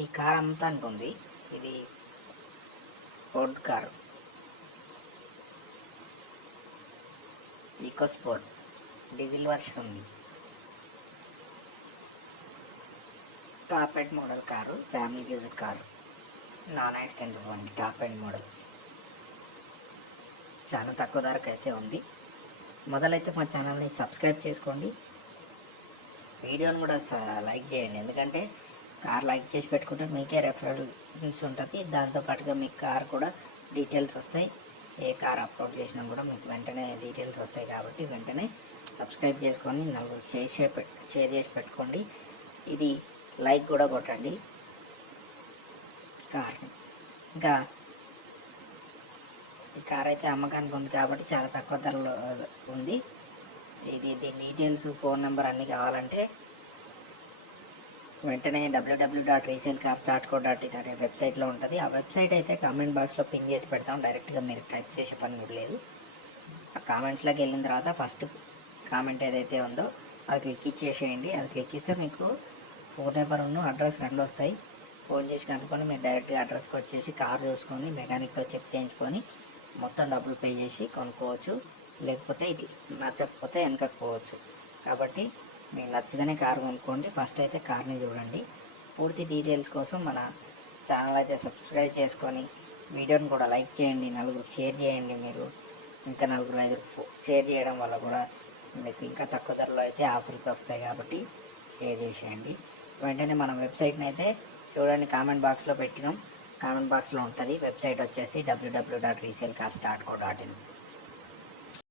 ఈ కార్ అమ్మటానికి ఉంది. ఇది Ford car, eco sport diesel version ఉంది. Top end model car, family used car, non accident బండి, టాప్ ఎండ్ మోడల్. చాలా తక్కువ ధరకు అయితే ఉంది. మొదలైతే మా ఛానల్ని సబ్స్క్రైబ్ చేసుకోండి, వీడియోని కూడా లైక్ చేయండి. ఎందుకంటే కార్ లైక్ చేసి పెట్టుకుంటే మీకే రెఫరెన్స్ ఉంటుంది. దాంతోపాటుగా మీకు కార్ కూడా డీటెయిల్స్ వస్తాయి. ఏ కార్ అప్లోడ్ చేసినా కూడా మీకు వెంటనే డీటెయిల్స్ వస్తాయి. కాబట్టి వెంటనే సబ్స్క్రైబ్ చేసుకొని నలుగురికి షేర్ చేసి పెట్టుకోండి. ఇది లైక్ కూడా కొట్టండి కార్ని. ఇంకా ఈ కార్ అయితే అమ్మకానికి ఉంది కాబట్టి చాలా తక్కువ ధరలో ఉంది. దీని డీటెయిల్స్, ఫోన్ నెంబర్ అన్నీ కావాలంటే వెంటనే www.resellecars.co.in అనే వెబ్సైట్లో ఉంటుంది. ఆ వెబ్సైట్ అయితే కామెంట్ బాక్స్లో పిన్ చేసి పెడతాం. డైరెక్ట్గా మీరు టైప్ చేసే పని కూడా లేదు. ఆ కామెంట్స్లోకి వెళ్ళిన తర్వాత ఫస్ట్ కామెంట్ ఏదైతే ఉందో అది క్లిక్ ఇచ్చేసేయండి. అది క్లిక్ ఇస్తే మీకు ఫోన్ నెంబర్ అడ్రస్ రెండు వస్తాయి. ఫోన్ చేసి కనుక్కొని మీరు డైరెక్ట్గా అడ్రస్కి వచ్చేసి కార్ చూసుకొని మెకానిక్తో చెక్ చేయించుకొని మొత్తం డబ్బులు పే చేసి కొనుక్కోవచ్చు. లేకపోతే ఇది నచ్చకపోతే వెనకపోవచ్చు. కాబట్టి మీకు నచ్చితేనే కారు కొనుక్కోండి. ఫస్ట్ అయితే కార్ని చూడండి. పూర్తి డీటెయిల్స్ కోసం మన ఛానల్ అయితే సబ్స్క్రైబ్ చేసుకొని వీడియోని కూడా లైక్ చేయండి, నలుగురికి షేర్ చేయండి. మీరు ఇంకా నలుగురు 5 షేర్ చేయడం వల్ల కూడా మీకు ఇంకా తక్కువ ధరలో అయితే ఆఫర్స్ దొరుకుతాయి. కాబట్టి షేర్ చేసేయండి. వెంటనే మన వెబ్సైట్ని అయితే చూడండి, కామెంట్ బాక్స్లో పెట్టినాం. కామెంట్ బాక్స్లో ఉంటుంది. వెబ్సైట్ వచ్చేసి www.resellecars.co.in.